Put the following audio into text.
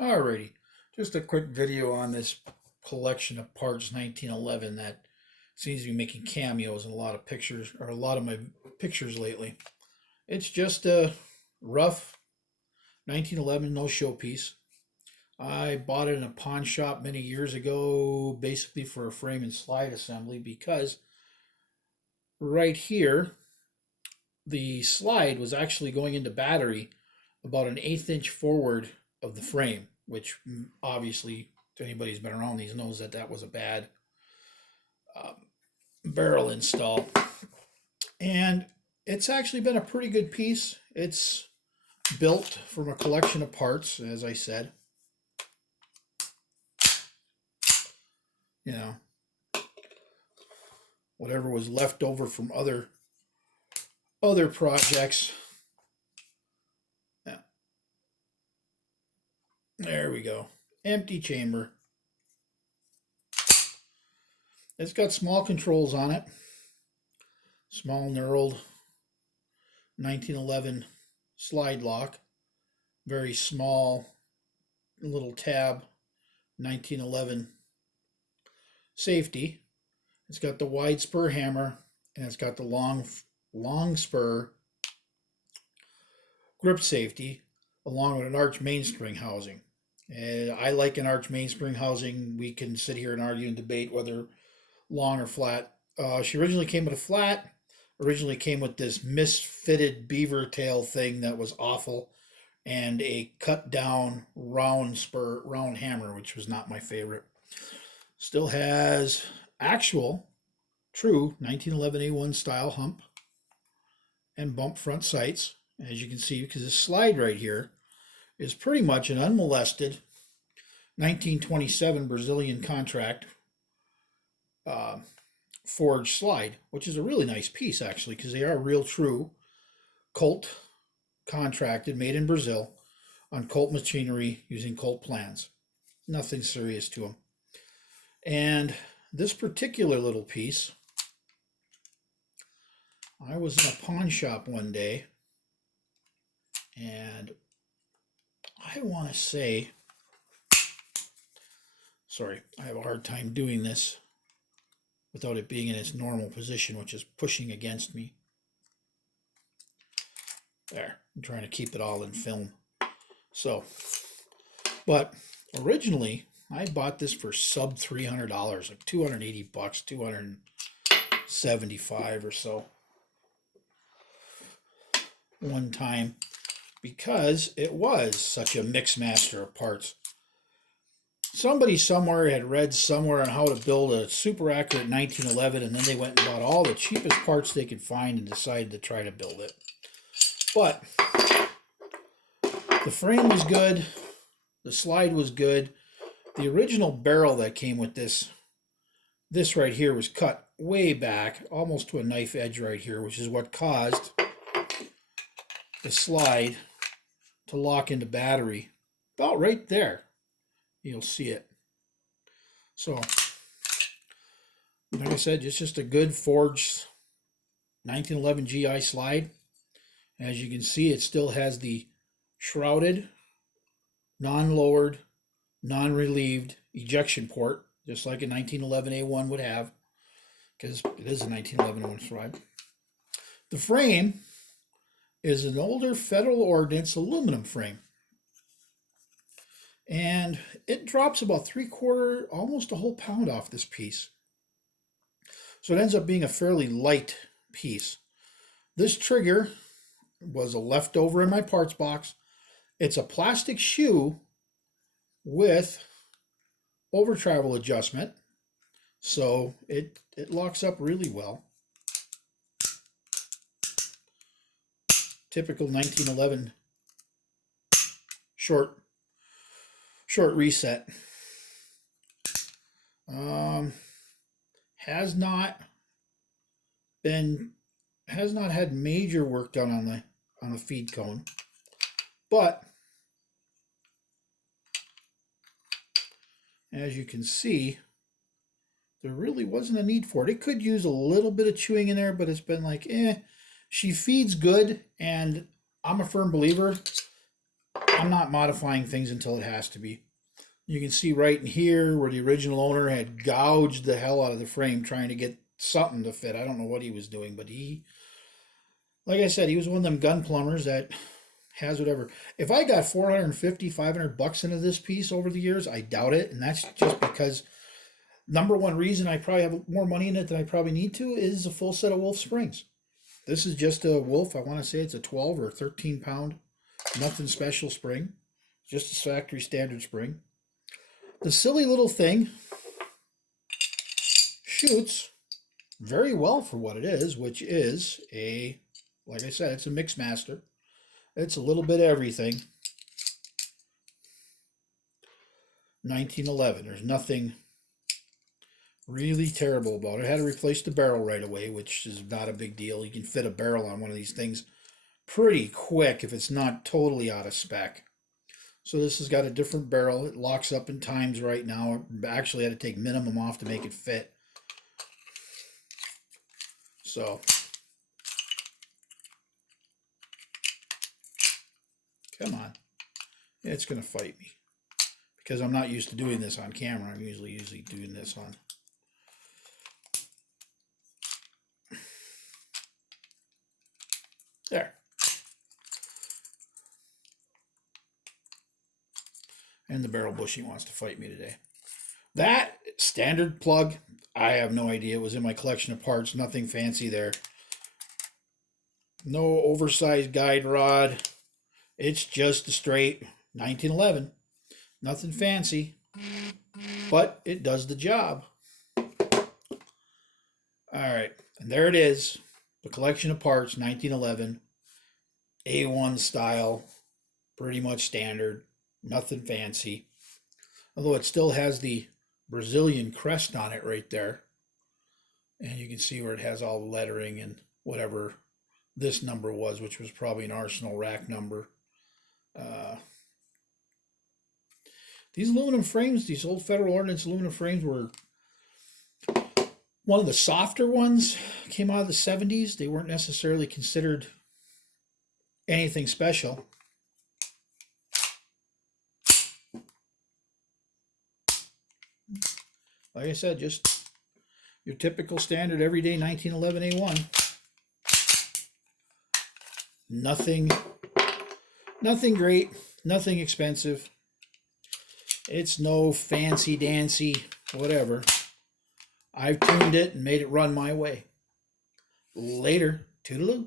Alrighty, just a quick video on this collection of parts 1911 that seems to be making cameos in a lot of pictures or a lot of my pictures lately. It's just a rough 1911 no showpiece. I bought it in a pawn shop many years ago, basically for a frame and slide assembly because right here the slide was actually going into battery about an eighth inch forward of the frame, which obviously, to anybody who's been around these, knows that that was a bad um, barrel install. And it's actually been a pretty good piece. It's built from a collection of parts, as I said. You know, whatever was left over from other projects. Yeah, there we go. Empty chamber. It's got small controls on it. Small knurled 1911 slide lock. Very small little tab 1911 safety. It's got the wide spur hammer and it's got the long spur grip safety along with an arch mainspring housing. And I like an arch mainspring housing. We can sit here and argue and debate whether long or flat. She originally came with a flat. Originally came with this misfitted beaver tail thing that was awful, and a cut down round hammer, which was not my favorite. Still has actual, true 1911 A1 style hump and bump front sights, as you can see, because this slide right here is pretty much an unmolested 1927 Brazilian contract forged slide, which is a really nice piece actually, because they are real true Colt contracted, made in Brazil on Colt machinery using Colt plans. Nothing serious to them. And this particular little piece, I was in a pawn shop one day, and I want to say, sorry, I have a hard time doing this without it being in its normal position, which is pushing against me. There, I'm trying to keep it all in film. So, but originally I bought this for sub $300, like 280 bucks, 275 or so one time, because it was such a mix master of parts. Somebody somewhere had read somewhere on how to build a super accurate 1911, and then they went and bought all the cheapest parts they could find and decided to try to build it. But the frame was good, the slide was good. The original barrel that came with this right here was cut way back, almost to a knife edge right here, which is what caused the slide to lock into battery about right there. You'll see it. So, like I said, it's just a good forged 1911 GI slide. As you can see, it still has the shrouded, non-lowered, non-relieved ejection port, just like a 1911 A1 would have, because it is a 1911 A1 slide. The frame is an older Federal Ordnance aluminum frame. And it drops about 3/4, almost a whole pound off this piece. So it ends up being a fairly light piece. This trigger was a leftover in my parts box. It's a plastic shoe with over travel adjustment, so it locks up really well. Typical 1911 short reset. Has not had major work done on the feed cone, but as you can see, there really wasn't a need for it. It could use a little bit of chewing in there, but it's been like, she feeds good, and I'm a firm believer. I'm I'm not modifying things until it has to be. You can see right in here where the original owner had gouged the hell out of the frame trying to get something to fit. I don't know what he was doing, but like I said, he was one of them gun plumbers that has whatever. If I got 450, 500 bucks into this piece over the years, I doubt it. And that's just because number one reason I probably have more money in it than I probably need to is a full set of Wolf springs. This is just a Wolf. I want to say it's a 12 or 13 pound, nothing special spring, just a factory standard spring. The silly little thing shoots very well for what it is, which is like I said, it's a Mixmaster. It's a little bit of everything. 1911. There's nothing really terrible about it. I had to replace the barrel right away, which is not a big deal. You can fit a barrel on one of these things pretty quick if it's not totally out of spec. So this has got a different barrel. It locks up in times right now. I actually had to take minimum off to make it fit. So, come on. It's going to fight me. Because I'm not used to doing this on camera. I'm usually doing this on... There. And the barrel bushing wants to fight me today. That standard plug, I have no idea. It was in my collection of parts. Nothing fancy there. No oversized guide rod. It's just a straight 1911. Nothing fancy. But it does the job. Alright. And there it is. The collection of parts, 1911. A1 style. Pretty much standard. Nothing fancy. Although it still has the Brazilian crest on it right there. And you can see where it has all the lettering and whatever this number was, which was probably an Arsenal rack number. These aluminum frames, these old Federal Ordnance aluminum frames were one of the softer ones. Came out of the 70s. They weren't necessarily considered anything special. Like I said, just your typical standard everyday 1911 A1. Nothing great, nothing expensive. It's no fancy dancy whatever. I've tuned it and made it run my way. Later. Toodaloo.